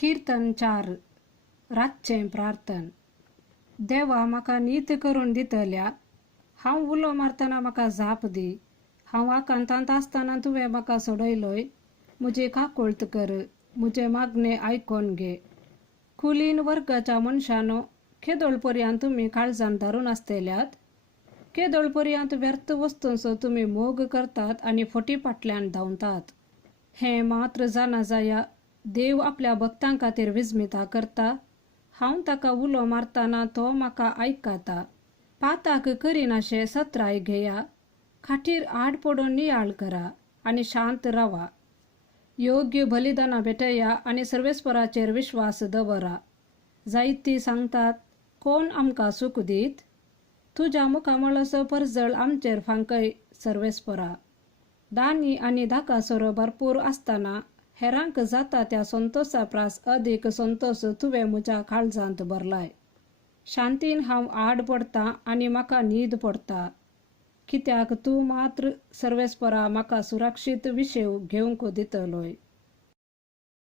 कीर्तन 4 रातचें प्रार्थन. देवा म्हाका नीत करून दितल्या. हांव उलो मारतना म्हाका जाप दी. हांव आकांतांत आसतना तुवें म्हाका सोडयलोय. म्हजी काकूळट कर. म्हजे मागणे आयकोन घे. कुलीन वर्गाच्या मनशांनो, केदोळपर्यंत तुमी काळजान धरून आसतल्यात. केदोळपर्यंत व्यर्थ वस्तूंचो तुमी मोग करतात आनी फटी फाटल्यान धांवतात. हें मात्र जाणा जाया, देव आपल्या भक्तां खातीर विजमिता करता. हांव ताका उलो मारतना तो म्हाका आयकता. पाताक करिनाशे सत्राय घेया. खाटीर आड पडून नियाळ करा आनी शांत रावा. योग्य बलिदानां भेटया आनी सर्वेस्पराचेर विश्वास दवरा. जायतीं सांगतात, कोण आमकां सूख दीत? तुज्या मुखामळसो परजळ आमचेर फांकय सर्वेस्परा. दानी आनी धाकासोरो भरपूर आसतना हेरांक जाता त्या संतोषा प्रास अदीक संतोष तुवें म्हज्या काळजांत भरलाय. शांतीन हांव आड पडटां आनी म्हाका न्हीद पडटा. कित्याक तूं मात्र सर्वेस्परा म्हाका सुरक्षीत विशेव घेवंक दितलोय.